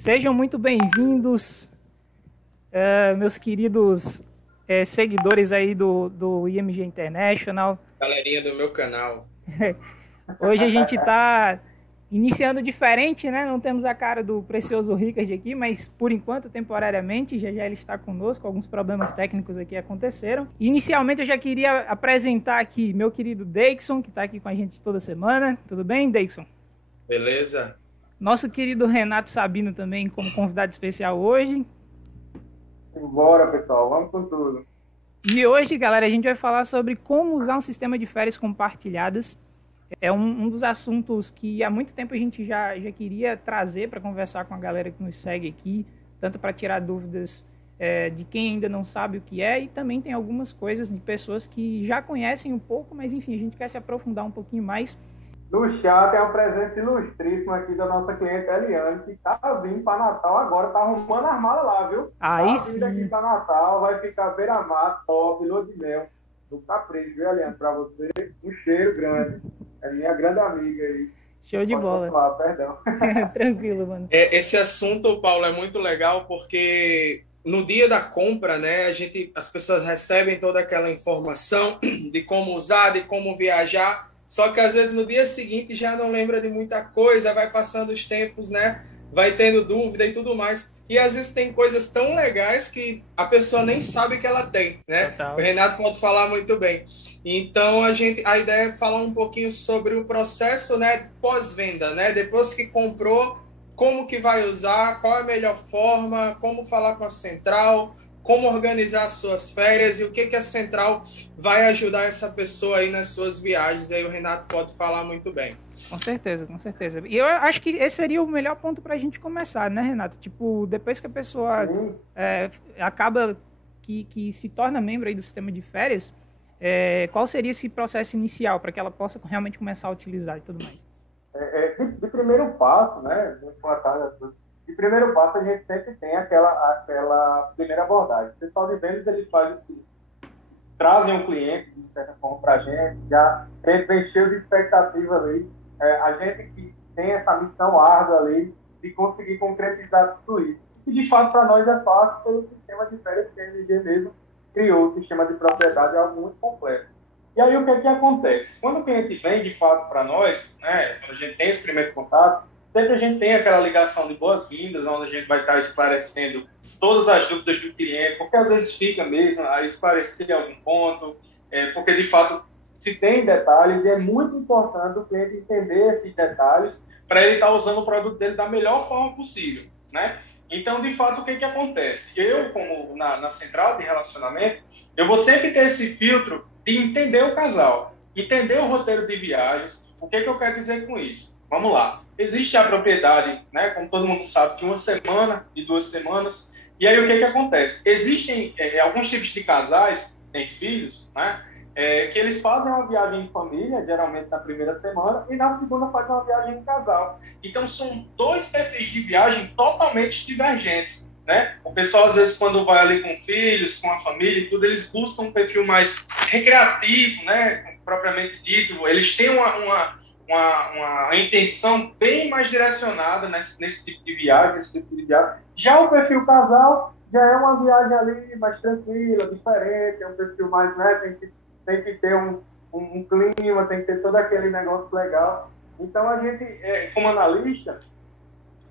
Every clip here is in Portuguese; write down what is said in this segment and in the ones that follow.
Sejam muito bem-vindos, meus queridos seguidores aí do IMG International. Galerinha do meu canal. Hoje a gente está iniciando diferente, né? Não temos a cara do precioso Rickard aqui, mas por enquanto, temporariamente, já ele está conosco. Alguns problemas técnicos aqui aconteceram. Inicialmente eu já queria apresentar aqui meu querido Deixon, que está aqui com a gente toda semana. Tudo bem, Deixon? Beleza? Nosso querido Renato Sabino também como convidado especial hoje. Bora, pessoal, vamos com tudo. E hoje, galera, a gente vai falar sobre como usar um sistema de férias compartilhadas. É um dos assuntos que há muito tempo a gente já queria trazer para conversar com a galera que nos segue aqui, tanto para tirar dúvidas de quem ainda não sabe o que é, e também tem algumas coisas de pessoas que já conhecem um pouco, mas enfim, a gente quer se aprofundar um pouquinho mais. No chat é uma presença ilustríssima aqui da nossa cliente Eliane, que tá vindo para Natal agora, tá arrumando as malas lá, viu? Aí tá sim. vindo aqui para Natal, vai ficar beira-mar, top, lua de mel, do Capricho, viu, Eliane? Para você, um cheiro grande. É minha grande amiga aí. Show de bola. Falar, perdão. Tranquilo, mano. Esse assunto, Paulo, é muito legal porque no dia da compra, né, as pessoas recebem toda aquela informação de como usar, de como viajar. Só que às vezes no dia seguinte já não lembra de muita coisa, vai passando os tempos, né? Vai tendo dúvida e tudo mais. E às vezes tem coisas tão legais que a pessoa nem sabe que ela tem, né? Total. O Renato pode falar muito bem. Então a ideia é falar um pouquinho sobre o processo, né, pós-venda, né? Depois que comprou, como que vai usar, qual é a melhor forma, como falar com a central, como organizar as suas férias e o que a central vai ajudar essa pessoa aí nas suas viagens. Aí o Renato pode falar muito bem. Com certeza, com certeza. E eu acho que esse seria o melhor ponto para a gente começar, né, Renato? Tipo, depois que a pessoa acaba que se torna membro aí do sistema de férias, qual seria esse processo inicial para que ela possa realmente começar a utilizar e tudo mais? De primeiro passo, né? De primeiro passo, a gente sempre tem aquela primeira abordagem. O pessoal de vendas, ele faz assim, trazem um cliente, de certa forma, para a gente, já vem cheio de expectativa ali. A gente que tem essa missão árdua ali de conseguir concretizar tudo isso. E, de fato, para nós é fácil pelo sistema de férias que a MG mesmo criou. O sistema de propriedade é algo muito complexo. E aí, o que acontece? Quando o cliente vem, de fato, para nós, né, quando a gente tem esse primeiro contato, sempre a gente tem aquela ligação de boas-vindas, onde a gente vai estar esclarecendo todas as dúvidas do cliente, porque às vezes fica mesmo a esclarecer algum ponto, porque de fato se tem detalhes e é muito importante o cliente entender esses detalhes para ele estar usando o produto dele da melhor forma possível, né? Então, de fato, o que acontece? Eu, como na central de relacionamento, eu vou sempre ter esse filtro de entender o casal, entender o roteiro de viagens. O que eu quero dizer com isso? Vamos lá. Existe a propriedade, né, como todo mundo sabe, de 1 semana, de 2 semanas. E aí o que acontece? Existem alguns tipos de casais que têm filhos, né, que eles fazem uma viagem em família, geralmente na primeira semana, e na segunda fazem uma viagem em casal. Então são 2 perfis de viagem totalmente divergentes, né? O pessoal, às vezes, quando vai ali com filhos, com a família e tudo, eles buscam um perfil mais recreativo, né, propriamente dito. Eles têm uma intenção bem mais direcionada nesse tipo de viagem, Já o perfil casal já é uma viagem ali mais tranquila, diferente, é um perfil mais, né, tem que ter um clima, tem que ter todo aquele negócio legal. Então, a gente, como analista,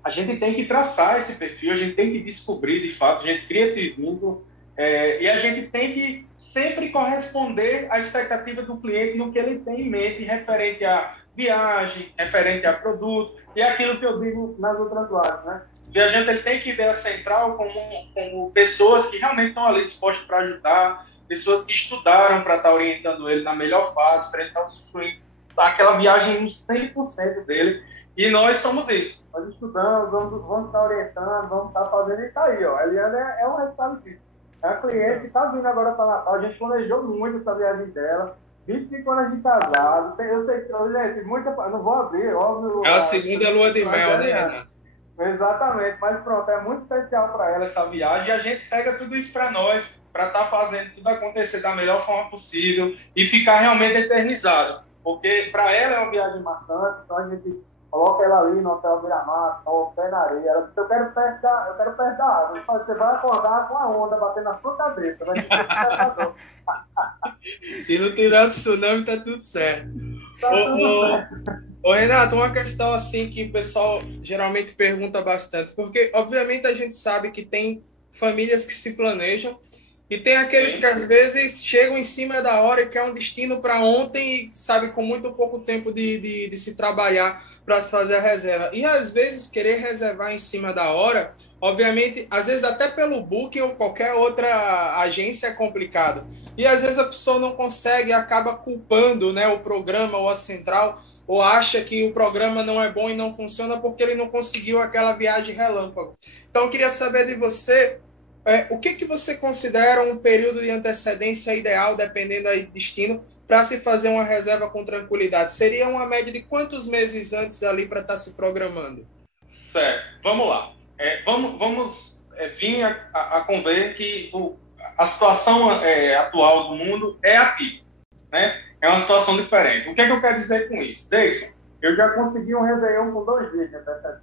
a gente tem que traçar esse perfil, a gente tem que descobrir, de fato, a gente cria esse vínculo, e a gente tem que sempre corresponder à expectativa do cliente no que ele tem em mente referente a viagem, referente a produto, e aquilo que eu digo nas outras lives, né? O viajante, ele tem que ver a central como pessoas que realmente estão ali dispostas para ajudar, pessoas que estudaram para estar orientando ele na melhor fase, para ele estar usufruindo aquela viagem no 100% dele, e nós somos isso. Nós estudamos, vamos estar orientando, vamos estar fazendo, e está aí, ó. A Eliana é um resultado disso. É a cliente que está vindo agora para Natal, a gente planejou muito essa viagem dela, 25 anos de casado, eu sei que, gente, não vou abrir, óbvio. É a segunda lua de mel, né, Renato? Exatamente, mas pronto, é muito especial para ela essa viagem, e a gente pega tudo isso para nós, para estar fazendo tudo acontecer da melhor forma possível e ficar realmente eternizado, porque para ela é uma viagem marcante, então a gente coloca ela ali no Hotel Miramar, o pé na areia. Ela disse, eu quero perto da água. Eu falei, você vai acordar com a onda batendo na sua cabeça, vai ser despertador. Se não tiver tsunami, tá tudo certo. Tá tudo certo. Ô, Renato, uma questão assim que o pessoal geralmente pergunta bastante, porque obviamente a gente sabe que tem famílias que se planejam e tem aqueles que às vezes chegam em cima da hora e querem um destino para ontem e sabe com muito pouco tempo de se trabalhar para se fazer a reserva. E às vezes querer reservar em cima da hora, obviamente, às vezes até pelo Booking ou qualquer outra agência é complicado. E às vezes a pessoa não consegue e acaba culpando, né, o programa ou a central, ou acha que o programa não é bom e não funciona porque ele não conseguiu aquela viagem relâmpago. Então, eu queria saber de você, o que você considera um período de antecedência ideal, dependendo aí do destino, para se fazer uma reserva com tranquilidade? Seria uma média de quantos meses antes ali para estar se programando? Certo, vamos lá. Vamos vir a conver que a situação atual do mundo é atípica, né? É uma situação diferente. O que é que eu quero dizer com isso? Deison, eu já consegui um Réveillon com 2 dias de antecedência.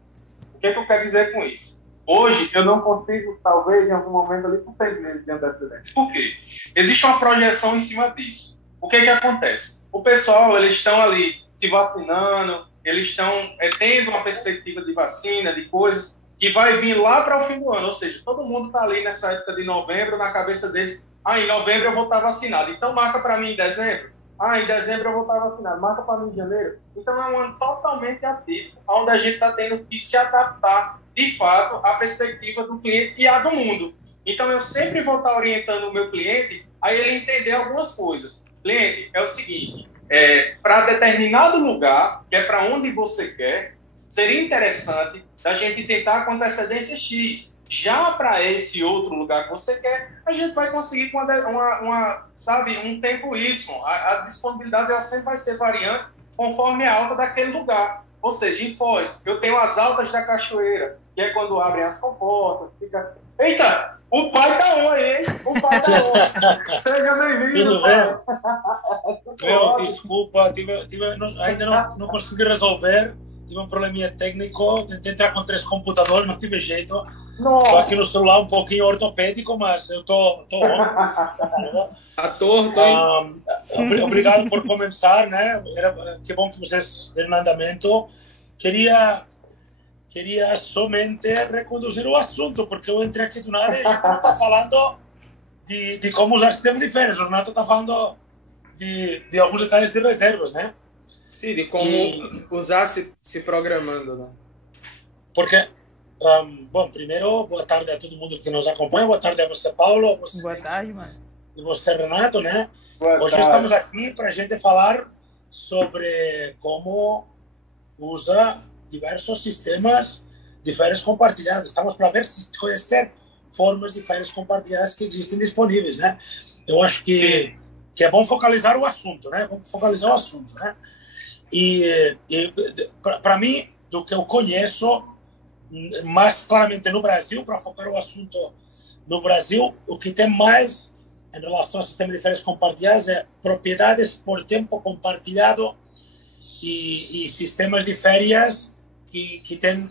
O que é que eu quero dizer com isso? Hoje, eu não consigo, talvez, em algum momento ali, com 6 meses de antecedência. Por quê? Existe uma projeção em cima disso. O que é que acontece? O pessoal, eles estão ali se vacinando, eles estão tendo uma perspectiva de vacina, de coisas que vai vir lá para o fim do ano. Ou seja, todo mundo está ali nessa época de novembro, na cabeça deles, em novembro eu vou estar vacinado. Então, marca para mim em dezembro. Em dezembro eu vou estar vacinado. Marca para mim em janeiro. Então, é um ano totalmente atípico, onde a gente está tendo que se adaptar, de fato, à perspectiva do cliente e à do mundo. Então, eu sempre vou estar orientando o meu cliente a ele entender algumas coisas. Cliente, é o seguinte, para determinado lugar, que é para onde você quer, seria interessante a gente tentar com antecedência X. Já para esse outro lugar que você quer, a gente vai conseguir com um tempo Y. A disponibilidade ela sempre vai ser variante conforme a alta daquele lugar. Ou seja, em Foz, eu tenho as altas da cachoeira, que é quando abrem as comportas, fica... Eita, o pai tá on aí, hein? O pai tá on. Seja bem-vindo. Tudo bem? Desculpa, ainda não consegui resolver. Tive um probleminha técnico, tentei entrar com 3 computadores, não tive jeito. Estou aqui no celular um pouquinho ortopédico, mas eu estou on. Tá torto, hein? Obrigado por começar, né? Que bom que vocês estão no andamento. Queria somente reconduzir o assunto, porque eu entrei aqui do nada e a gente não está falando de como usar sistema de férias. O Renato está falando de alguns detalhes de reservas, né? Sim, de como usar se programando, né? Porque, bom, primeiro, boa tarde a todo mundo que nos acompanha, boa tarde a você, Paulo. Boa tarde, mano. E você, Renato, né? Boa Hoje tarde. estamos aqui para a gente falar sobre como usa diversos sistemas de férias compartilhadas. Estamos para conhecer formas de férias compartilhadas que existem disponíveis, né? Eu acho que é bom focalizar o assunto, né? Vamos focalizar o assunto, né? E para mim, do que eu conheço, mais claramente no Brasil, para focar o assunto no Brasil, o que tem mais em relação ao sistema de férias compartilhadas é propriedades por tempo compartilhado e sistemas de férias que tem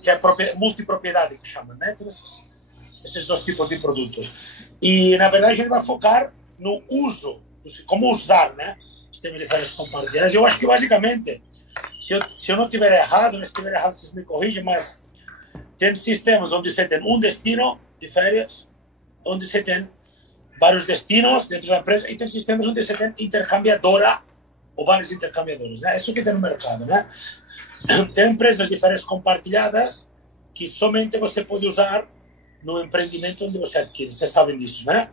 multipropriedade, que chamam, né? Então, esses 2 tipos de produtos. E, na verdade, a gente vai focar no uso, como usar, né? Sistemas de férias compartilhadas. Eu acho que, basicamente, se eu não estiver errado, vocês me corrigem, mas tem sistemas onde você tem um destino de férias, onde você tem vários destinos dentro da empresa, e tem sistemas onde você tem intercambiadora ou vários intercambiadores, né? Isso que tem no mercado, né? Tem empresas de férias compartilhadas que somente você pode usar no empreendimento onde você adquire. Vocês sabem disso, né?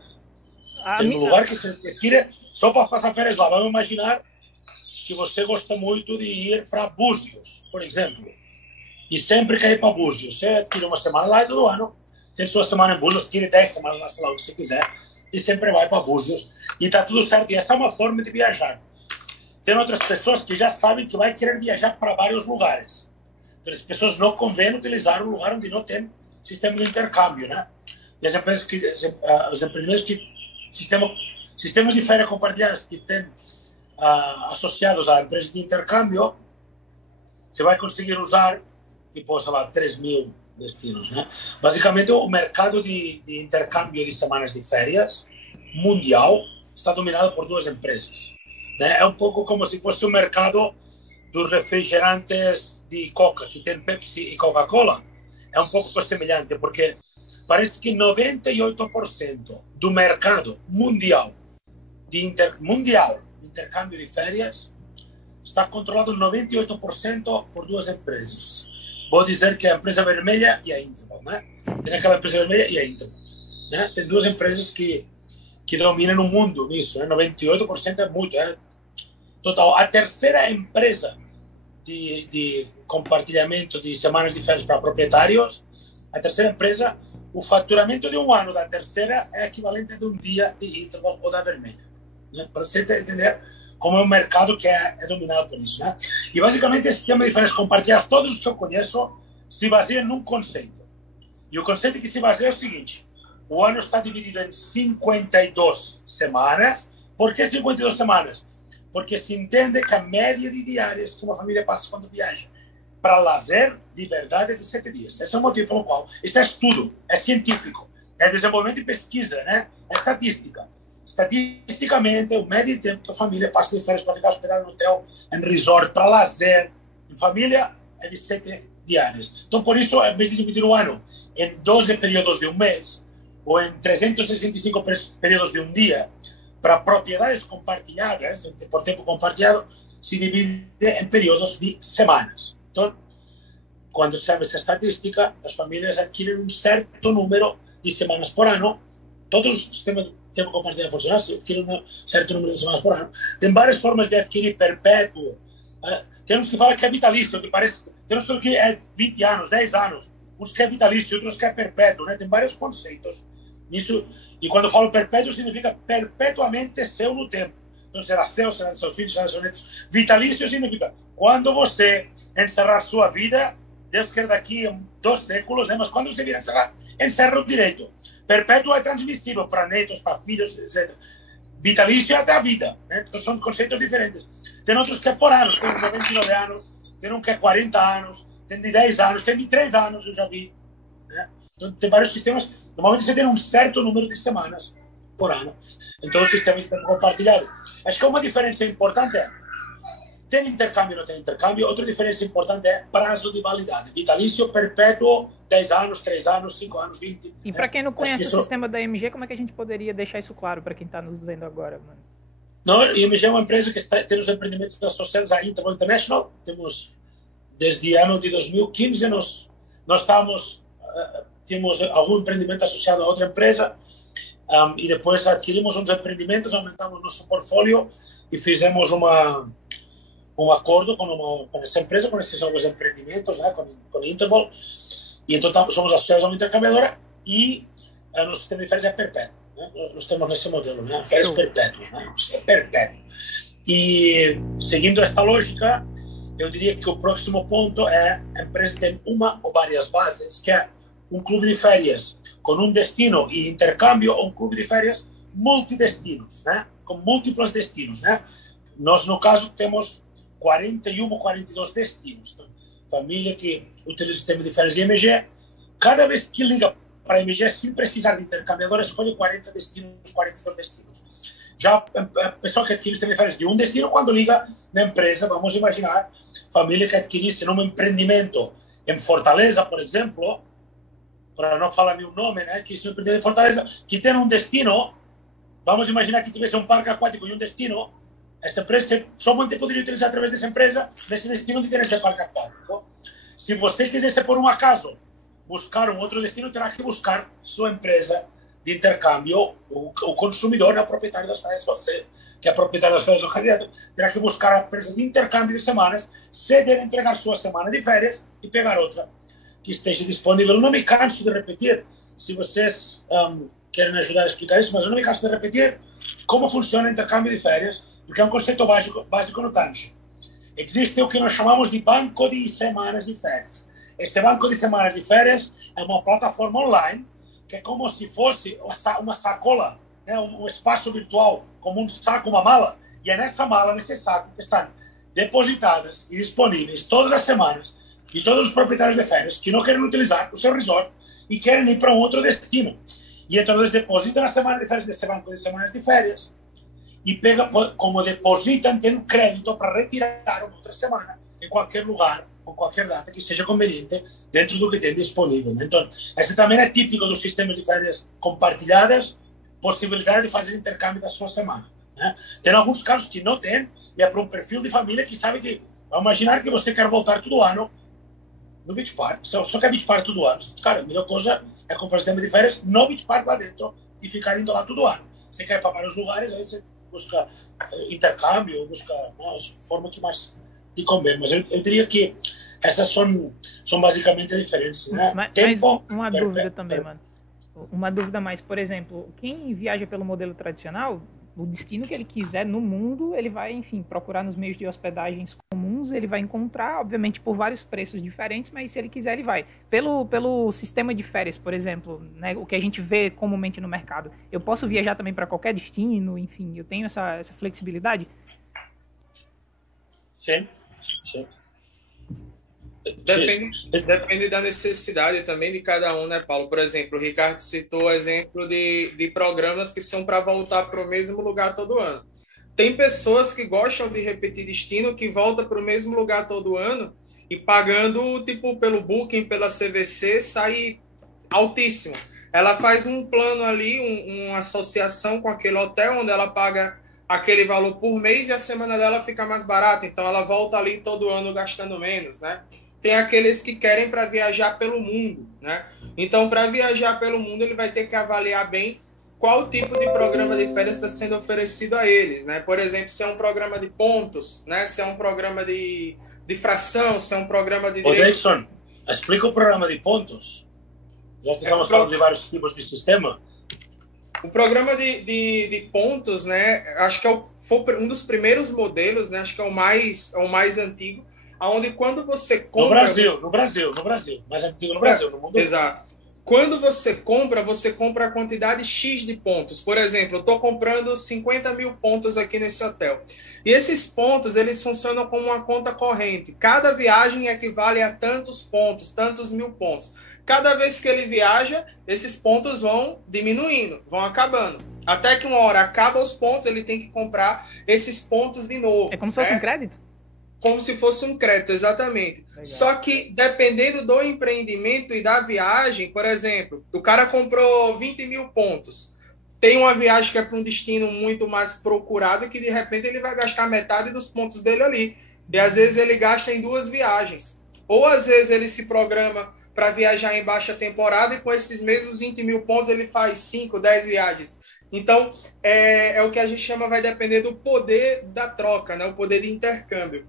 Tem um lugar que você adquire só para passar férias lá. Vamos imaginar que você gosta muito de ir para Búzios, por exemplo. E sempre quer ir para Búzios. Você adquire uma semana lá e todo ano tem sua semana em Búzios, adquire 10 semanas lá, sei lá, o que você quiser, e sempre vai para Búzios. E está tudo certo. E essa é uma forma de viajar. Tem outras pessoas que já sabem que vai querer viajar para vários lugares. Então, as pessoas não convém utilizar um lugar onde não tem sistema de intercâmbio, né? E as empresas os empreendimentos que sistemas de férias compartilhadas que têm associados a empresas de intercâmbio você vai conseguir usar, tipo, sei lá, 3.000 destinos, né? Basicamente, o mercado de intercâmbio de semanas de férias mundial está dominado por duas empresas, né? É um pouco como se fosse o mercado dos refrigerantes de Coca, que tem Pepsi e Coca-Cola. É um pouco semelhante, porque parece que 98% do mercado mundial de intercâmbio de férias está controlado 98% por duas empresas. Vou dizer que é a empresa vermelha e a Interval, né? Tem aquela empresa vermelha e a Interval, né? Tem duas empresas que dominam o mundo nisso, né? 98% é muito, né? Total. A terceira empresa de compartilhamento de semanas de férias para proprietários, a terceira empresa, o faturamento de um ano da terceira é equivalente a de um dia de Interval ou da vermelha, né? Para você entender como é um mercado que é dominado por isso, né? E basicamente esse sistema de férias compartilhadas, todos os que eu conheço, se baseiam num conceito. E o conceito que se baseia é o seguinte: o ano está dividido em 52 semanas. Por que 52 semanas? Porque se entende que a média de diárias que uma família passa quando viaja para lazer, de verdade, é de 7 dias. Esse é o motivo pelo qual isso é estudo, é científico, é desenvolvimento e pesquisa, né? É estatística. Estatisticamente, o médio tempo que a família passa de férias para ficar hospedada no hotel, em resort, para lazer, em família, é de 7 diárias. Então, por isso, em vez de dividir o ano em 12 períodos de um mês, ou em 365 períodos de um dia, para propriedades compartilhadas, por tempo compartilhado, se divide em períodos de semanas. Então, quando se sabe essa estatística, as famílias adquirem um certo número de semanas por ano. Todos os sistemas de tempo compartilhado funcionam, adquirem um certo número de semanas por ano. Tem várias formas de adquirir perpétuo. Tem uns que falam que é vitalício, que parece. Tem uns que é 20 anos, 10 anos. Uns que é vitalício, outros que é perpétuo, né? Tem vários conceitos nisso. E quando eu falo perpétuo, significa perpetuamente seu no tempo. Então será seu, será de seus filhos, será de seus netos. Vitalício significa quando você encerrar sua vida, Deus quer daqui a 2 séculos, né? Mas quando você vir a encerrar, encerra o direito. Perpétuo é transmissível para netos, para filhos, etc. Vitalício é até a vida, né? Então são conceitos diferentes. Tem outros que é por anos, tem 99 anos, tem um que é 40 anos, tem de 10 anos, tem de 3 anos, eu já vi, né? Então tem vários sistemas. Normalmente você tem um certo número de semanas por ano. Então o sistema está compartilhado. Acho que uma diferença importante é: tem intercâmbio ou não tem intercâmbio? Outra diferença importante é prazo de validade. Vitalício, perpétuo, 10 anos, 3 anos, 5 anos, 20. E para quem não conhece o sistema da IMG, como é que a gente poderia deixar isso claro para quem está nos vendo agora, mano? Não, a IMG é uma empresa que tem os empreendimentos associados à Interval International. Temos, desde o ano de 2015, nós temos algum empreendimento associado a outra empresa, e depois adquirimos uns empreendimentos, aumentamos nosso portfólio e fizemos um acordo com essa empresa, com esses novos empreendimentos, né, com a Interval, e então somos associados a uma intercambiadora e nosso sistema de férias é perpétuo, né? Nós temos nesse modelo, né? Férias perpétuas, né? É perpétuo. E seguindo esta lógica, eu diria que o próximo ponto é a empresa tem uma ou várias bases, que é um clube de férias com um destino e intercâmbio, ou um clube de férias multidestinos, né? Com múltiplos destinos, né? Nós, no caso, temos 41 ou 42 destinos. Então, família que utiliza o sistema de férias de IMG, cada vez que liga para a IMG, sem precisar de intercambiador, escolhe 40 destinos, 42 destinos. Já a pessoa que adquire o sistema de férias de um destino, quando liga na empresa, vamos imaginar, família que adquirisse num empreendimento em Fortaleza, por exemplo, para não falar nenhum nome, né, que isso é um empreendimento em Fortaleza, que tem um destino, vamos imaginar que tivesse um parque aquático e um destino, essa empresa somente poderia utilizar através dessa empresa nesse destino de ter esse parque aquático. Se você quisesse, por um acaso, buscar um outro destino, terá que buscar sua empresa de intercâmbio, o consumidor, o proprietário das férias, você que é proprietário das férias do candidato, terá que buscar a empresa de intercâmbio de semanas, ceder, entregar sua semana de férias e pegar outra que esteja disponível. Não me canso de repetir, se vocês querem ajudar a explicar isso, mas eu não me canso de repetir como funciona o intercâmbio de férias, porque é um conceito básico no timeshare. Existe o que nós chamamos de banco de semanas de férias. Esse banco de semanas de férias é uma plataforma online que é como se fosse uma sacola, né? Um espaço virtual, como um saco, uma mala, e é nessa mala, nesse saco, que estão depositadas e disponíveis todas as semanas de todos os proprietários de férias que não querem utilizar o seu resort e querem ir para um outro destino. E então eles depositam a semana de férias desse banco de semanas de férias e pega, como depositam, têm um crédito para retirar uma outra semana em qualquer lugar, com qualquer data que seja conveniente dentro do que tem disponível. Então, esse também é típico dos sistemas de férias compartilhadas, possibilidade de fazer intercâmbio da sua semana. Né? Tem alguns casos que não tem, e é para um perfil de família que sabe que, vamos imaginar que você quer voltar todo ano no Beach Park, só quer Beach Park todo ano. Cara, a melhor coisa é comprar um sistema de férias no Beach Park lá dentro e ficar indo lá todo ano. Você quer ir para vários lugares, aí você busca intercâmbio, busca uma forma que mais te convém. Mas eu diria que essas são basicamente diferentes. Né? Mas uma dúvida também, mano. Uma dúvida mais, por exemplo, quem viaja pelo modelo tradicional, o destino que ele quiser no mundo, ele vai, enfim, procurar nos meios de hospedagens comuns, ele vai encontrar, obviamente, por vários preços diferentes, mas se ele quiser, ele vai. Pelo sistema de férias, por exemplo, né, o que a gente vê comumente no mercado, eu posso viajar também para qualquer destino, enfim, eu tenho essa flexibilidade? Sim, sim. Depende da necessidade também de cada um, né, Paulo? Por exemplo, o Ricardo citou o exemplo de programas que são para voltar para o mesmo lugar todo ano. Tem pessoas que gostam de repetir destino, que voltam para o mesmo lugar todo ano e pagando, tipo, pelo Booking, pela CVC, sai altíssimo. Ela faz um plano ali, uma associação com aquele hotel, onde ela paga aquele valor por mês e a semana dela fica mais barata. Então, ela volta ali todo ano gastando menos, né? Tem aqueles que querem para viajar pelo mundo, né? Então, para viajar pelo mundo, ele vai ter que avaliar bem qual tipo de programa de férias está sendo oferecido a eles, né? Por exemplo, se é um programa de pontos, né? Se é um programa de fração, se é um programa de... Ô, Davidson, explica o programa de pontos. Já que estamos falando de vários tipos de sistema. O programa de pontos, né? Acho que foi um dos primeiros modelos, né? Acho que é o mais antigo, onde quando você compra... No Brasil. Mais antigo no Brasil, no mundo. Exato. Quando você compra a quantidade X de pontos. Por exemplo, eu estou comprando 50 mil pontos aqui nesse hotel. E esses pontos, eles funcionam como uma conta corrente. Cada viagem equivale a tantos pontos, tantos mil pontos. Cada vez que ele viaja, esses pontos vão diminuindo, vão acabando. Até que uma hora acaba os pontos, ele tem que comprar esses pontos de novo. É como se fosse um crédito? Como se fosse um crédito, exatamente. Legal. Só que, dependendo do empreendimento e da viagem, por exemplo, o cara comprou 20 mil pontos. Tem uma viagem que é para um destino muito mais procurado, que de repente ele vai gastar metade dos pontos dele ali. E às vezes ele gasta em 2 viagens. Ou às vezes ele se programa para viajar em baixa temporada e com esses mesmos 20 mil pontos ele faz 5, 10 viagens. Então, é o que a gente chama, vai depender do poder da troca, né? O poder de intercâmbio.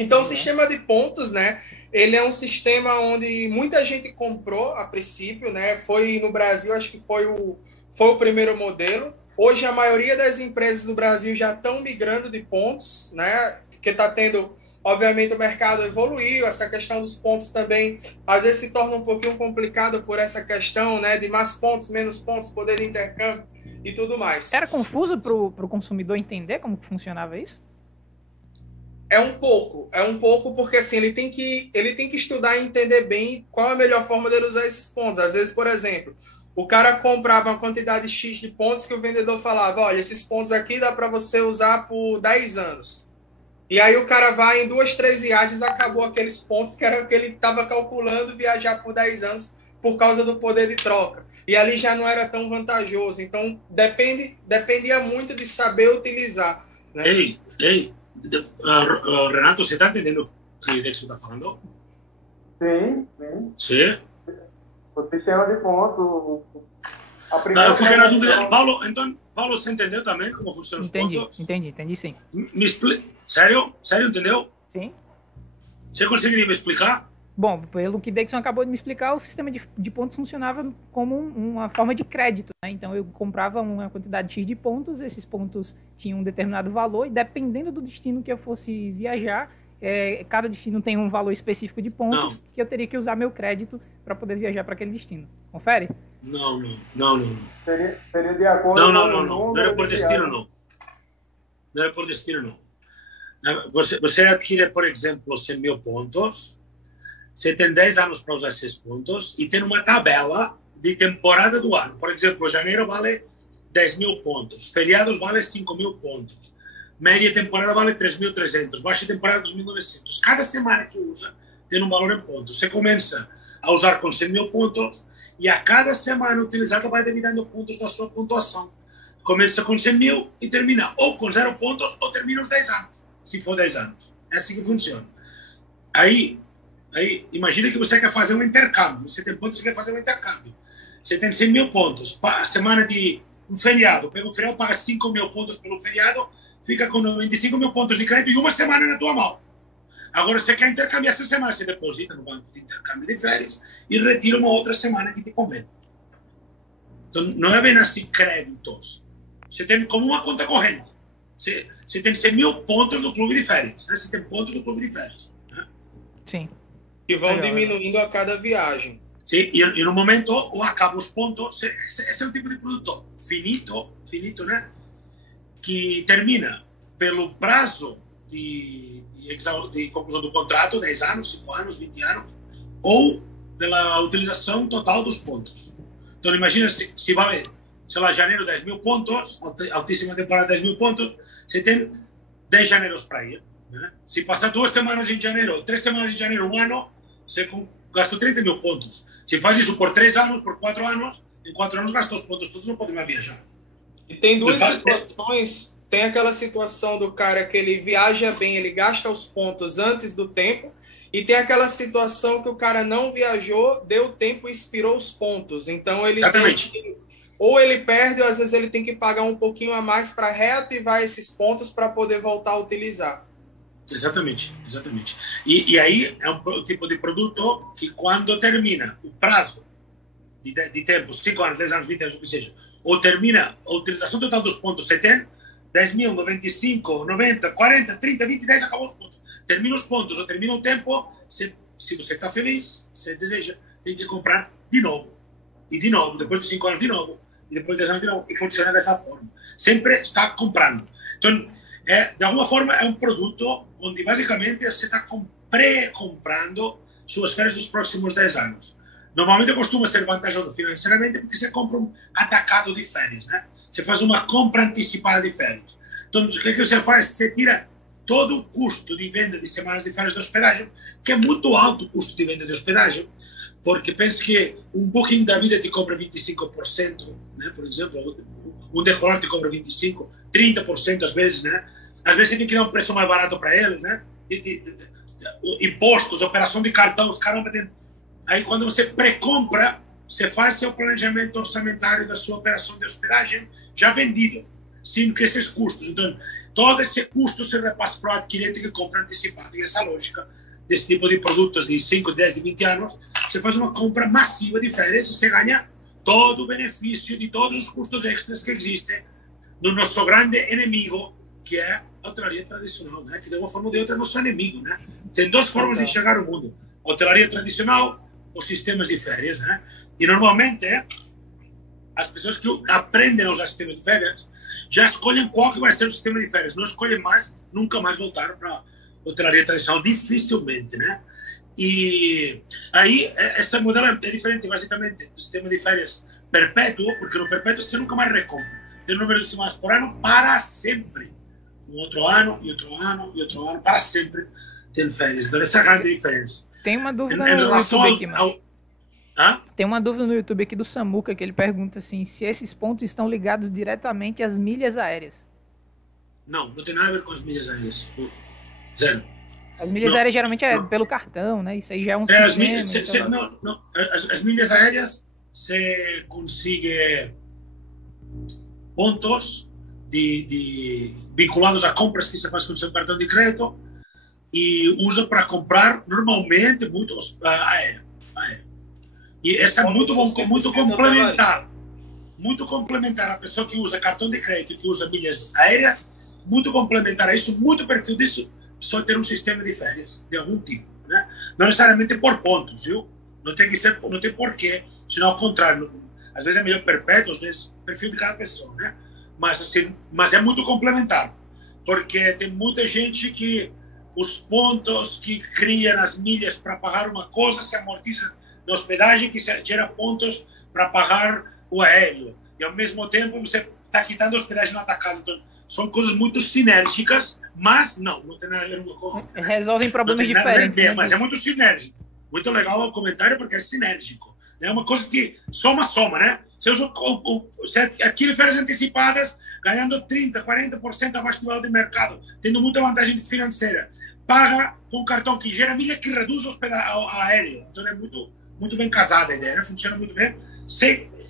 Então, o sistema de pontos, né? Ele é um sistema onde muita gente comprou a princípio, né? Foi no Brasil, acho que foi o primeiro modelo. Hoje, a maioria das empresas do Brasil já estão migrando de pontos, né? Porque está tendo, obviamente, o mercado evoluiu, essa questão dos pontos também, às vezes se torna um pouquinho complicado por essa questão, né? De mais pontos, menos pontos, poder de intercâmbio e tudo mais. Era confuso para o consumidor entender como que funcionava isso? É um pouco porque assim, ele tem que estudar e entender bem qual é a melhor forma dele usar esses pontos. Às vezes, por exemplo, o cara comprava uma quantidade X de pontos que o vendedor falava, olha, esses pontos aqui dá para você usar por 10 anos. E aí o cara vai em 2, 3 viagens, acabou aqueles pontos que era o que ele estava calculando viajar por 10 anos por causa do poder de troca. E ali já não era tão vantajoso. Então, dependia muito de saber utilizar. Né? Ei, Renato, você está entendendo o que o Dexo está falando? Sim. Sim? O sistema de pontos... Eu fiquei na dúvida. Paulo, você entendeu também como funcionam os pontos? Entendi sim. Sério, entendeu? Sim. Você conseguiria me explicar? Bom, pelo que Dexon acabou de me explicar, o sistema de pontos funcionava como uma forma de crédito, né? Então eu comprava uma quantidade X de pontos, esses pontos tinham um determinado valor e dependendo do destino que eu fosse viajar, cada destino tem um valor específico de pontos que eu teria que usar meu crédito para poder viajar para aquele destino. Confere? Não. Seria de acordo com o número não era por de destino, viagens. não. Não era por destino, não. Você adquire, por exemplo, 100 mil pontos, você tem 10 anos para usar esses pontos e tem uma tabela de temporada do ano. Por exemplo, janeiro vale 10 mil pontos, feriados vale 5 mil pontos, média temporada vale 3.300, baixa temporada 2.900. Cada semana que usa tem um valor em pontos. Você começa a usar com 100 mil pontos e a cada semana utilizada vai dividindo pontos da sua pontuação. Começa com 100 mil e termina ou com 0 pontos ou termina os 10 anos, se for 10 anos. É assim que funciona. Aí imagina que você quer fazer um intercâmbio. Você tem pontos, você quer fazer um intercâmbio. Você tem 100 mil pontos. A semana de um feriado, pega o feriado, paga 5 mil pontos pelo feriado, fica com 95 mil pontos de crédito e uma semana na tua mão. Agora, você quer intercambiar essa semana, você deposita no banco de intercâmbio de férias e retira uma outra semana que te convém. Então, não é bem assim créditos. Você tem como uma conta corrente. Você tem 100 mil pontos do clube de férias. Né? Você tem pontos do clube de férias. Né? Sim. Que vão diminuindo a cada viagem. Sim, e no momento, ou acaba os pontos, esse é um tipo de produto finito, né? Que termina pelo prazo de conclusão do contrato, 10 anos, 5 anos, 20 anos, ou pela utilização total dos pontos. Então, imagina se vale, sei lá, janeiro 10 mil pontos, altíssima temporada 10 mil pontos, você tem 10 janeiros para ir. Né? Se passar 2 semanas em janeiro, 3 semanas em janeiro, um ano, você gastou 30 mil pontos. Se faz isso por 3 anos, por 4 anos, em 4 anos gastou os pontos todos, não pode mais viajar. E tem duas situações. Tem aquela situação do cara que ele viaja bem, ele gasta os pontos antes do tempo, e tem aquela situação que o cara não viajou, deu tempo e expirou os pontos. Então ele tem que, ou ele perde, ou às vezes ele tem que pagar um pouquinho a mais para reativar esses pontos para poder voltar a utilizar. Exatamente. E aí é um tipo de produto que quando termina o prazo de tempo, 5 anos, 10 anos, 20 anos, o que seja, ou termina a utilização total dos pontos, você tem 10 mil, 95, 90, 40, 30, 20, 10, acabou os pontos. Termina os pontos ou termina o tempo, se você está feliz, se deseja, tem que comprar de novo. E de novo, depois de 5 anos de novo, e depois de 10 anos de novo. E funciona dessa forma. Sempre está comprando. Então, de alguma forma, é um produto onde basicamente você está pré-comprando suas férias dos próximos 10 anos. Normalmente costuma ser vantajoso financeiramente porque você compra um atacado de férias, né? Você faz uma compra antecipada de férias. Então, o que você faz? Você tira todo o custo de venda de semanas de férias de hospedagem, que é muito alto o custo de venda de hospedagem, porque pensa que um Booking da vida te cobra 25%, né? Por exemplo, um Decolar te cobra 25%, 30% às vezes, né? Às vezes você tem que dar um preço mais barato para eles, né? Impostos, operação de cartão, os caramba tem... Aí, quando você pré-compra, você faz seu planejamento orçamentário da sua operação de hospedagem já vendido, sem esses custos. Então, todo esse custo se repassa para o adquirente que compra antecipado. E essa lógica desse tipo de produtos de 5, 10, de 20 anos, você faz uma compra massiva de férias e você ganha todo o benefício de todos os custos extras que existem no nosso grande inimigo, que é a hotelaria tradicional, né? Que de uma forma ou de outra é nosso inimigo, né? Tem 2 formas de enxergar o mundo: hotelaria tradicional, os sistemas de férias, né? E normalmente as pessoas que aprendem a usar sistemas de férias já escolhem qual que vai ser o sistema de férias, não escolhem mais, nunca mais voltaram para a hotelaria tradicional, dificilmente, né? E aí essa modelo é diferente basicamente do sistema de férias perpétuo, porque no perpétuo você nunca mais recompra, tem um número de semanas por ano para sempre, um outro ano e outro ano e outro ano, para sempre tem férias. Então essa é a grande diferença. Tem uma dúvida no YouTube aqui, mano. Tem uma dúvida no YouTube aqui do Samuca, que ele pergunta assim, se esses pontos estão ligados diretamente às milhas aéreas. Não tem nada a ver com as milhas aéreas. Zero. As milhas aéreas geralmente é pelo cartão, né? Isso aí já é um sistema. As milhas aéreas você consegue pontos vinculados a compras que você faz com o seu cartão de crédito e usa para comprar normalmente muito aéreo. E essa é muito complementar. Muito complementar a pessoa que usa cartão de crédito, que usa milhas aéreas, muito complementar a isso, muito perfil disso, só ter um sistema de férias de algum tipo, né? Não necessariamente por pontos, viu? Não tem que ser, não tem porquê, senão ao contrário. Às vezes é melhor perpétuo, às vezes perfil de cada pessoa, né? Mas assim, mas é muito complementar. porque tem muita gente que os pontos que cria nas milhas para pagar uma coisa se amortiza na hospedagem, que gera pontos para pagar o aéreo. E, ao mesmo tempo, você está quitando a hospedagem no atacado. Então, são coisas muito sinérgicas, mas não tem nada a ver uma com a outra. Resolvem problemas diferentes. Né? Mas é muito sinérgico. Muito legal o comentário, porque é sinérgico. É uma coisa que soma, né? Você usa você adquire férias antecipadas, ganhando 30%, 40% abaixo do valor de mercado, tendo muita vantagem financeira. Paga com cartão que gera milha, que reduz o aéreo. Então é muito bem casada a ideia, né? Funciona muito bem.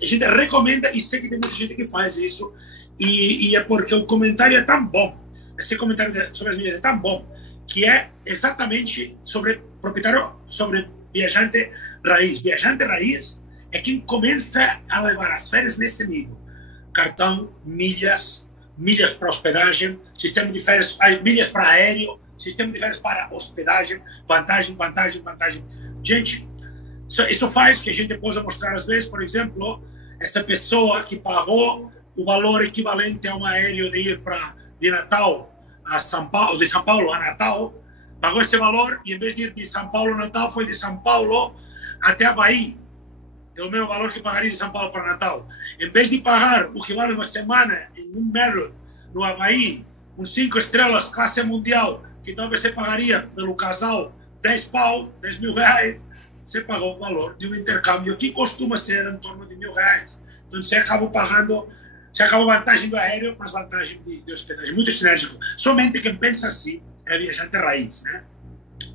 A gente recomenda e sei que tem muita gente que faz isso. E é porque o comentário é tão bom. Esse comentário sobre as milhas é tão bom, que é exatamente sobre proprietário, sobre viajante raiz. Viajante raiz é quem começa a levar as férias nesse nível. Cartão, milhas para hospedagem, sistema de férias, milhas para aéreo, sistema de férias para hospedagem, vantagem. Gente, isso faz que a gente possa mostrar às vezes, por exemplo, essa pessoa que pagou o valor equivalente a um aéreo de ir de Natal a São Paulo, de São Paulo a Natal, pagou esse valor e em vez de ir de São Paulo a Natal, foi de São Paulo até Havaí. É o mesmo valor que pagaria de São Paulo para Natal. Em vez de pagar o que vale uma semana em um Marriott no Havaí, com 5 estrelas, classe mundial, que talvez você pagaria pelo casal 10 mil reais, você pagou o valor de um intercâmbio que costuma ser em torno de R$1.000. Então você acaba vantagem do aéreo, mas vantagem de hospedagem. Muito sinérgico. Somente quem pensa assim é viajante raiz, né?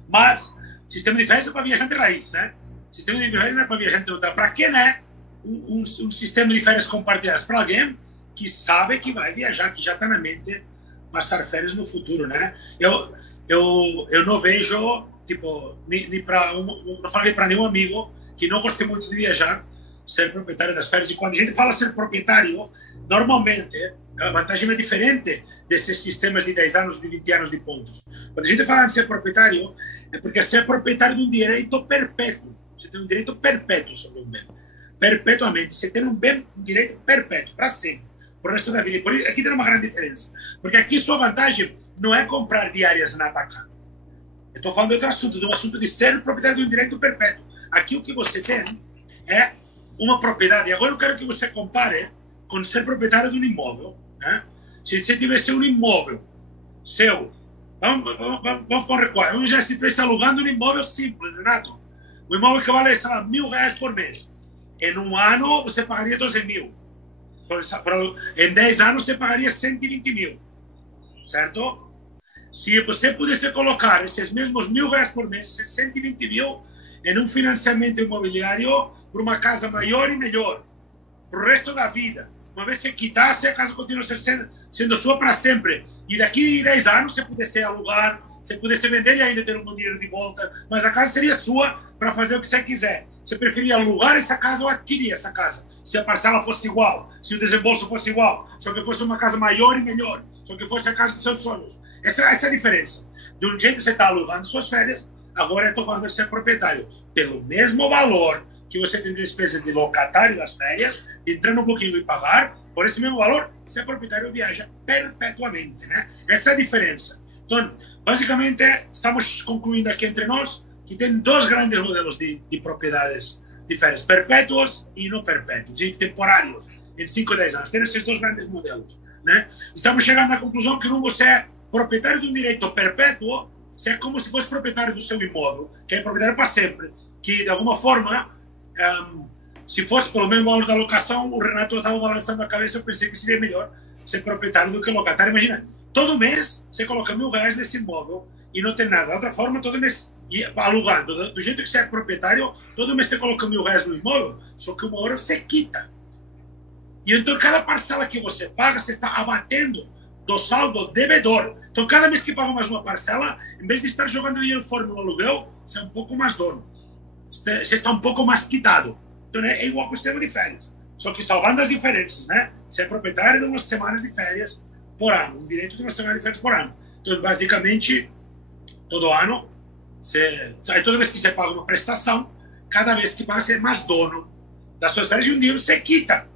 Mas sistema de férias é para viajante raiz, né? Sistema de férias não é para viajante neutral. Para quem é um sistema de férias compartilhadas? Para alguém que sabe que vai viajar, que já está na mente passar férias no futuro, né? Eu não vejo, tipo, não falei para nenhum amigo que não goste muito de viajar, ser proprietário das férias. E quando a gente fala ser proprietário, normalmente a vantagem é diferente desses sistemas de 10 anos, de 20 anos de pontos. Quando a gente fala de ser proprietário, é porque você é proprietário de um direito perpétuo. Você tem um direito perpétuo sobre um bem. Perpetuamente. Você tem um direito perpétuo, para sempre, para o resto da vida. Por isso, aqui tem uma grande diferença. Porque aqui sua vantagem não é comprar diárias na atacado. Eu estou falando de outro assunto, de um assunto de ser proprietário de um direito perpétuo. Aqui o que você tem é uma propriedade. Agora eu quero que você compare com ser proprietário de um imóvel. Né? Se você tivesse um imóvel seu, vamos com recuar. Vamos já se estivesse alugando um imóvel simples, Renato. Um imóvel que vale, sei lá, R$1.000 por mês. Em um ano você pagaria 12 mil. Em 10 anos você pagaria 120 mil. Certo? Se você pudesse colocar esses mesmos R$1.000 por mês, esses 120 mil, em um financiamento imobiliário para uma casa maior e melhor, para o resto da vida. Uma vez que quitasse, a casa continua sendo sua para sempre. E daqui a 10 anos você pudesse alugar, você pudesse vender e ainda ter um bom dinheiro de volta, mas a casa seria sua para fazer o que você quiser. Você preferia alugar essa casa ou adquirir essa casa? Se a parcela fosse igual, se o desembolso fosse igual, só que fosse uma casa maior e melhor, só que fosse a casa dos seus sonhos. Essa é a diferença. De um jeito você está alugando suas férias, agora eu estou falando de ser proprietário. Pelo mesmo valor que você tem despesa de locatário das férias, entrando um pouquinho e pagar, por esse mesmo valor, ser proprietário viaja perpetuamente, né? Essa é a diferença. Então, basicamente, estamos concluindo aqui entre nós que tem dois grandes modelos de propriedades de férias, perpétuos e não perpétuos, e temporários, em 5 ou 10 anos. Tem esses dois grandes modelos, né? Estamos chegando à conclusão que não você é proprietário de um direito perpétuo, você é como se fosse proprietário do seu imóvel, que é proprietário para sempre, que de alguma forma, se fosse pelo mesmo valor da locação, o Renato estava balançando a cabeça, eu pensei que seria melhor ser proprietário do que locatário. Imagina, todo mês você coloca R$1.000 nesse imóvel e não tem nada. De outra forma, todo mês, alugando, do jeito que você é proprietário, todo mês você coloca R$1.000 no imóvel, só que uma hora você quita. E então, cada parcela que você paga, você está abatendo do saldo devedor. Então, cada mês que paga mais uma parcela, em vez de estar jogando dinheiro fora no aluguel, você é um pouco mais dono. Você está um pouco mais quitado. Então, é igual com o sistema de férias. Só que salvando as diferenças, né? Você é proprietário de umas semanas de férias por ano, um direito de uma semana de férias por ano. Então, basicamente, todo ano, toda vez que você paga uma prestação, cada vez que paga, você é mais dono das suas férias e um dia você quita.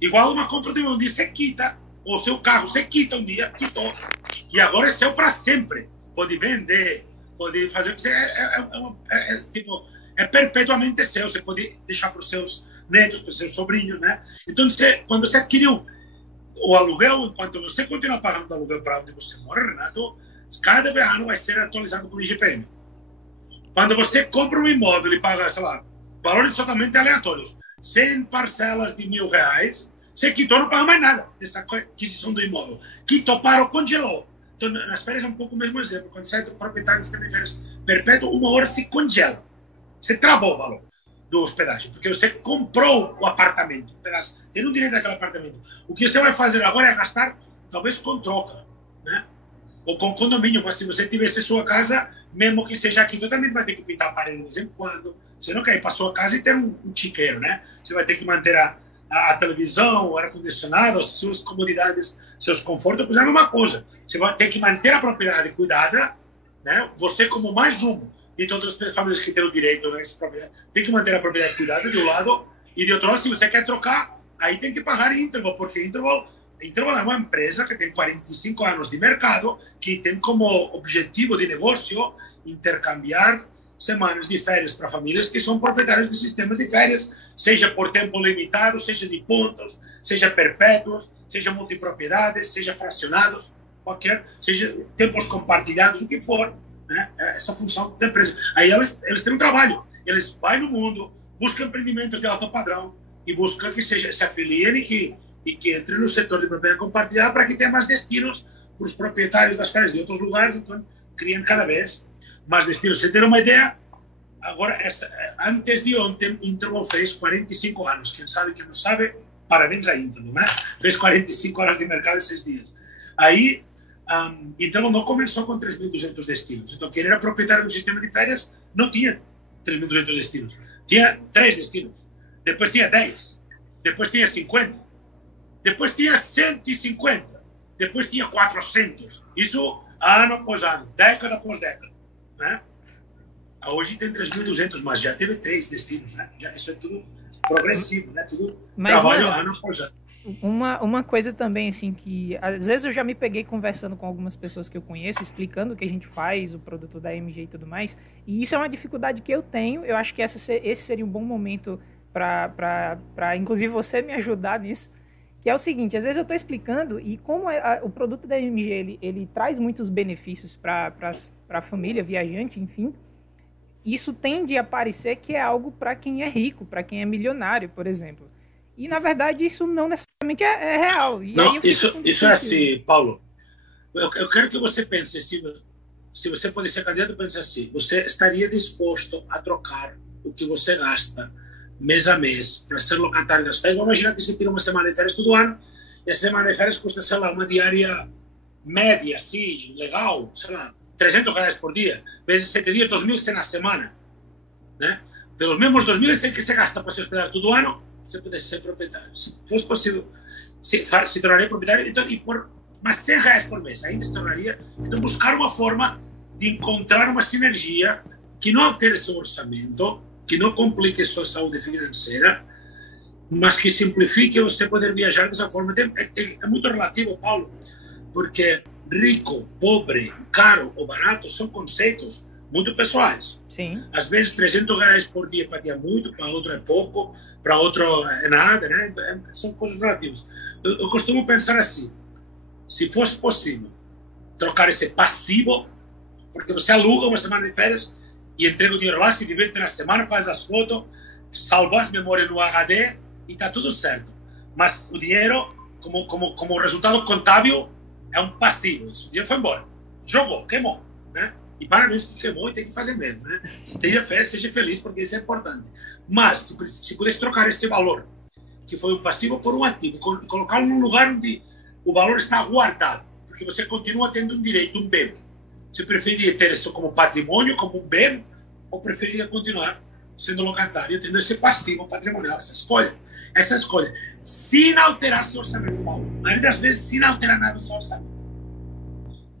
Igual uma compra de um dia você quita, ou seu carro você quita um dia, quitou. E agora é seu para sempre. Pode vender, pode fazer o que você... tipo, é perpetuamente seu. Você pode deixar para os seus netos, para os seus sobrinhos, né? Então, quando você adquiriu o aluguel, enquanto você continua pagando o aluguel para onde você mora, Renato, cada ano vai ser atualizado com o IGPM. Quando você compra um imóvel e paga, sei lá, valores totalmente aleatórios, 100 parcelas de R$1.000, você quitou, não paga mais nada dessa aquisição do imóvel. Quitou, parou, congelou. Então, nas férias é um pouco o mesmo exemplo. Quando sai do proprietário de sistema de férias perpétuo, uma hora se congela. Você travou o valor do hospedagem, porque você comprou o apartamento. Tem um direito àquele apartamento. O que você vai fazer agora é gastar, talvez com troca, né? Ou com condomínio, mas se você tivesse sua casa, mesmo que seja aqui, também vai ter que pintar a parede de vez em quando. Você não quer ir para sua casa e ter um chiqueiro, né? Você vai ter que manter a televisão, o ar-condicionado, as suas comodidades, seus confortos, pois é a mesma coisa. Você vai ter que manter a propriedade cuidada, né? Você como mais um de todas as famílias que têm o direito, né? Tem que manter a propriedade cuidada de um lado, e de outro lado, se você quer trocar, aí tem que pagar Interval, porque Interval é uma empresa que tem 45 anos de mercado, que tem como objetivo de negócio intercambiar semanas de férias para famílias que são proprietários de sistemas de férias, seja por tempo limitado, seja de pontos, seja perpétuos, seja multipropriedades, seja fracionados, seja tempos compartilhados, o que for, né? Essa função da empresa. Aí eles têm um trabalho, eles vão no mundo, buscam empreendimentos de alto padrão e buscam que se afiliem e que entrem no setor de propriedade compartilhada para que tenha mais destinos para os proprietários das férias de outros lugares, então criam cada vez mais destinos. Você ter uma ideia, agora, antes de ontem, Interval fez 45 anos. Quem sabe, quem não sabe, parabéns a Interval, né? Fez 45 anos de mercado em 6 dias. Aí, Interval não começou com 3.200 destinos. Então, quem era proprietário do sistema de férias não tinha 3.200 destinos. Tinha 3 destinos. Depois tinha 10. Depois tinha 50. Depois tinha 150. Depois tinha 400. Isso ano após ano, década após década, né? Hoje tem 3.200, mas já teve 3 destinos, né? Isso é tudo progressivo, né? Tudo trabalho ano após ano. Uma coisa também, assim, que às vezes eu já me peguei conversando com algumas pessoas que eu conheço, explicando o que a gente faz, o produto da MG e tudo mais, e isso é uma dificuldade que eu tenho. Eu acho que esse seria um bom momento para inclusive, você me ajudar nisso, que é o seguinte: às vezes eu estou explicando, e como o produto da MG ele traz muitos benefícios para a família, viajante, enfim, isso tende a parecer que é algo para quem é rico, para quem é milionário, por exemplo. E, na verdade, isso não necessariamente é real. E não, isso é assim, Paulo. Eu quero que você pense, se você pode ser candidato, pense assim: você estaria disposto a trocar o que você gasta mês a mês para ser locatário das férias? Vamos imaginar que você tira uma semana de férias todo ano, e a semana de férias custa, sei lá, uma diária média, assim, legal, sei lá, R$300 por dia, vezes 7 dias, 2.100 na semana, né? Pelos mesmos 2.100 que você gasta para se hospedar todo ano, você pudesse ser proprietário. Se fosse possível, se tornaria proprietário, então, e por mais R$100 por mês, ainda se tornaria. Então, buscar uma forma de encontrar uma sinergia que não altere seu orçamento, que não complique sua saúde financeira, mas que simplifique você poder viajar dessa forma. É muito relativo, Paulo, porque rico, pobre, caro ou barato são conceitos muito pessoais. Sim. Às vezes R$300 por dia para ti é muito, para outro é pouco, para outro é nada, né? Então, são coisas relativas. Eu costumo pensar assim: se fosse possível trocar esse passivo, porque você aluga uma semana de férias e entrega o dinheiro lá, se diverte na semana, faz as fotos, salva as memórias no HD e está tudo certo. Mas o dinheiro, como resultado contábil, é um passivo. O dinheiro foi embora, jogou, queimou, né? E parabéns que queimou, e tem que fazer mesmo, né? Tenha fé, seja feliz, porque isso é importante. Mas, se pudesse trocar esse valor, que foi um passivo, por um ativo, colocá-lo num lugar onde o valor está guardado, porque você continua tendo um direito, um bem. Você preferiria ter isso como patrimônio, como um bem, ou preferiria continuar sendo locatário, tendo esse passivo patrimonial, essa escolha, sem alterar seu orçamento, Paulo. A maioria das vezes, sem alterar nada do seu orçamento.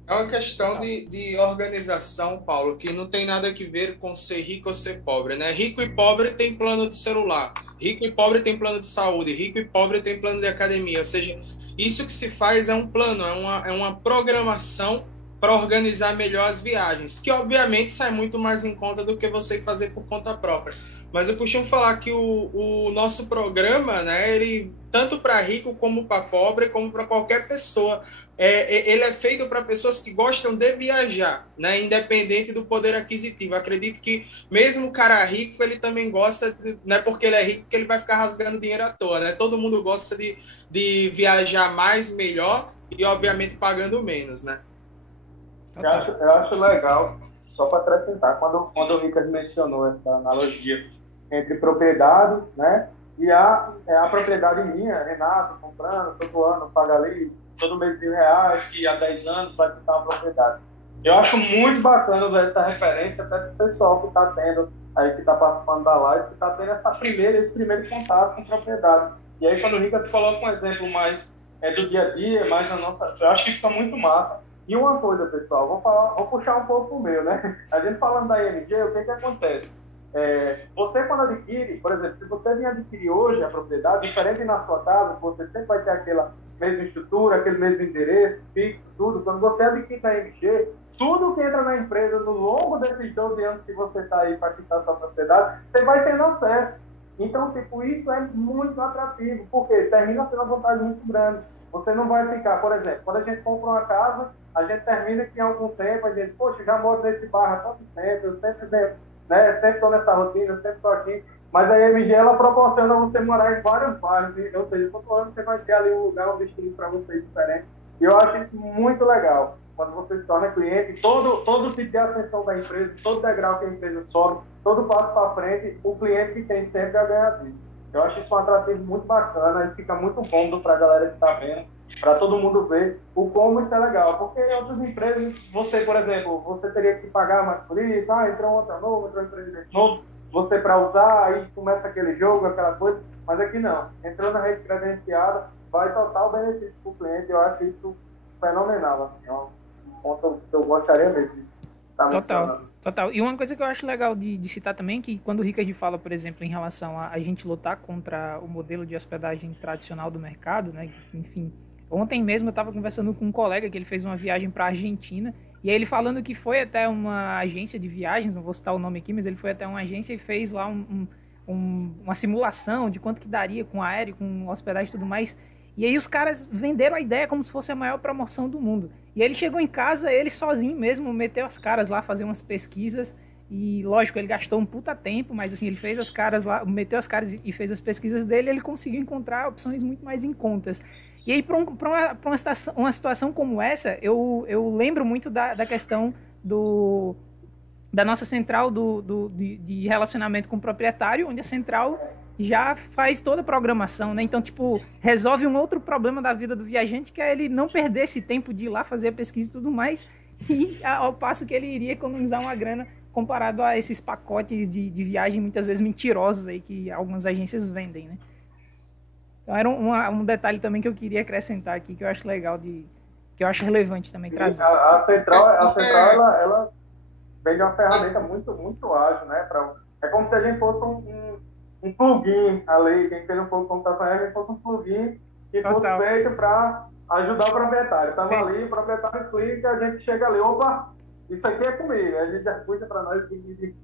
É uma questão de organização, Paulo, que não tem nada a ver com ser rico ou ser pobre, né? Rico e pobre tem plano de celular, rico e pobre tem plano de saúde, rico e pobre tem plano de academia, ou seja, Isso que se faz é um plano, é uma programação para organizar melhor as viagens, que obviamente sai muito mais em conta do que você fazer por conta própria. Mas eu costumo falar que o nosso programa, né, ele tanto para rico como para pobre, como para qualquer pessoa, ele é feito para pessoas que gostam de viajar, né, independente do poder aquisitivo. Acredito que mesmo o cara rico, ele também gosta, não é porque ele é rico que ele vai ficar rasgando dinheiro à toa, né? Todo mundo gosta de viajar mais, melhor e obviamente pagando menos, né? Eu acho legal, só para acrescentar, quando o Ricas mencionou essa analogia entre propriedade, né, e a propriedade minha, Renato, comprando, todo ano, paga ali, todo mês R$1.000, que há 10 anos vai quitar a propriedade. Eu acho muito bacana ver essa referência até para o pessoal que está tendo, aí que está participando da live, que está tendo esse primeiro contato com propriedade. E aí quando o Ricas coloca um exemplo mais do dia a dia, mais na nossa... Eu acho que fica muito massa. E uma coisa, pessoal, vou puxar um pouco o meu, né? A gente falando da IMG, o que acontece? Você quando adquire, por exemplo, se você vem adquirir hoje a propriedade, diferente na sua casa, você sempre vai ter aquela mesma estrutura, aquele mesmo endereço, fixo, tudo. Quando você adquire na IMG, tudo que entra na empresa no longo desses 12 anos que você está aí para quitar a sua propriedade, você vai tendo acesso. Então, tipo, isso é muito atrativo, porque termina sendo uma vantagem muito grande. Você não vai ficar, por exemplo, quando a gente compra uma casa, a gente termina que em algum tempo, a gente, poxa, já moro nesse bairro há tanto tempo, eu sempre estou nessa rotina, sempre estou aqui. Mas a IMG, ela proporciona você morar em vários bairros, ou seja, todo ano você vai ter ali um lugar, um destino para você diferente. E eu acho isso muito legal. Quando você se torna cliente, todo tipo de ascensão da empresa, todo degrau que a empresa sobe, todo passo para frente, o cliente que tem sempre a ganhar disso. Eu acho isso um atrativo muito bacana e fica muito cômodo para a galera que está vendo, para todo mundo ver o como isso é legal. Porque em outras empresas, você, por exemplo, você teria que pagar mais por isso, entrou outra nova, entrou um empreendimento novo, você para usar, aí começa aquele jogo, aquela coisa, mas aqui não. Entrou na rede credenciada, vai total benefício para o cliente, eu acho isso fenomenal. Assim, é um ponto que eu gostaria mesmo de estar Total. E uma coisa que eu acho legal de citar também, que quando o Ricard fala, por exemplo, em relação a gente lutar contra o modelo de hospedagem tradicional do mercado, né? Enfim, ontem mesmo eu estava conversando com um colega que ele fez uma viagem para a Argentina, e aí ele falando que foi até uma agência de viagens, não vou citar o nome aqui, mas ele foi até uma agência e fez lá uma simulação de quanto que daria com aéreo, com hospedagem e tudo mais. E aí os caras venderam a ideia como se fosse a maior promoção do mundo. E aí ele chegou em casa, ele sozinho mesmo, meteu as caras lá, fazer umas pesquisas. E lógico, ele gastou um puta tempo, mas assim, ele fez as caras lá, meteu as caras e fez as pesquisas dele, ele conseguiu encontrar opções muito mais em contas. E aí, para uma situação como essa, eu lembro muito da questão da nossa central de relacionamento com o proprietário, onde a central já faz toda a programação, né? Então, tipo, resolve um outro problema da vida do viajante, que é ele não perder esse tempo de ir lá fazer a pesquisa e tudo mais, e ao passo que ele iria economizar uma grana comparado a esses pacotes de viagem, muitas vezes mentirosos aí, que algumas agências vendem, né? Então, era um detalhe também que eu queria acrescentar aqui, que eu acho legal, que eu acho relevante também trazer. A central ela vende uma ferramenta muito, muito ágil, né? É como se a gente fosse um plugin ali, quem fez um pouco de computação, a gente fosse um plugin que fosse feito para ajudar o proprietário. Estamos ali, o proprietário clica, a gente chega ali, opa, isso aqui é comigo. A gente já puxa para nós e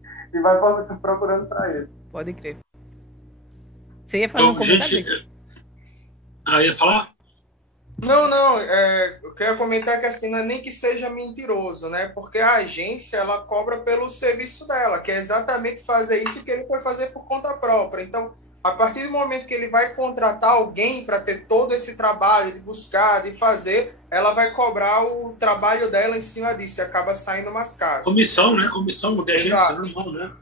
vai procurando para ele. Pode crer. Você ia fazer um comentário? Ia falar? Não, eu queria comentar que assim, não é nem que seja mentiroso, né? Porque a agência, ela cobra pelo serviço dela, que é exatamente fazer isso que ele foi fazer por conta própria. Então, a partir do momento que ele vai contratar alguém para ter todo esse trabalho de buscar, de fazer, ela vai cobrar o trabalho dela em cima disso, e acaba saindo mais caro. Comissão, né? Comissão de agência, normal, né?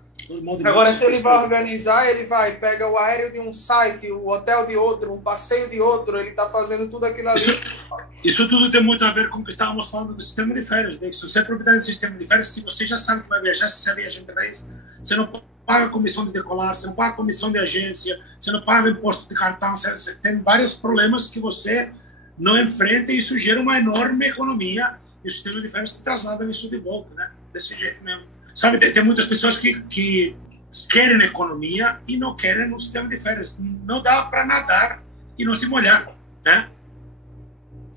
Agora, se ele vai organizar, ele pega o aéreo de um site, o hotel de outro, um passeio de outro, ele está fazendo tudo aquilo ali. Isso tudo tem muito a ver com o que estávamos falando do sistema de férias. Né? Se você é proprietário do sistema de férias, se você já sabe que vai viajar, se você é viajante raiz, você não paga comissão de decolar, você não paga comissão de agência, você não paga imposto de cartão, você tem vários problemas que você não enfrenta, e isso gera uma enorme economia, e o sistema de férias te traslada isso de volta, né? Desse jeito mesmo. Sabe, tem muitas pessoas que querem economia e não querem um sistema de férias. Não dá para nadar e não se molhar, né?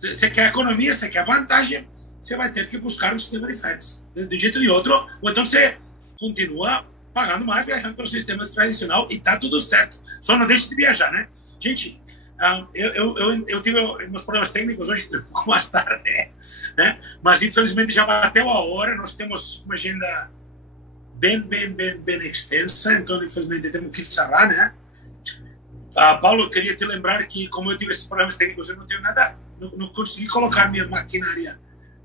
Você quer economia, você quer vantagem, você vai ter que buscar um sistema de férias. De um jeito ou de outro, ou então você continua pagando mais, viajando pelo sistema tradicional e tá tudo certo. Só não deixe de viajar, né? Gente, eu tive meus problemas técnicos hoje, um pouco mais tarde, né? Mas infelizmente já bateu a hora, nós temos uma agenda bem extensa, então infelizmente temos que encerrar, né? Paulo, eu queria te lembrar que como eu tive esses problemas técnicos, eu não tenho nada, não consegui colocar minha maquinária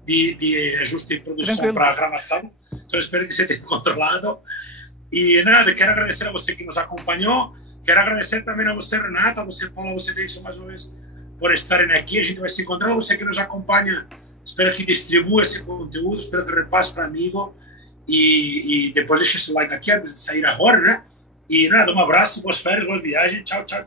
de ajuste de produção para a gravação, então espero que você tenha controlado. E nada, quero agradecer a você que nos acompanhou, quero agradecer também a você, Renata, a você, Paulo, a você, Deison, mais uma vez, por estarem aqui. A gente vai se encontrar, você que nos acompanha, espero que distribua esse conteúdo, espero que repasse para amigo e depois deixe esse like aqui antes de sair agora, né? E nada, um abraço, boas férias, boas viagens, tchau. Tchau.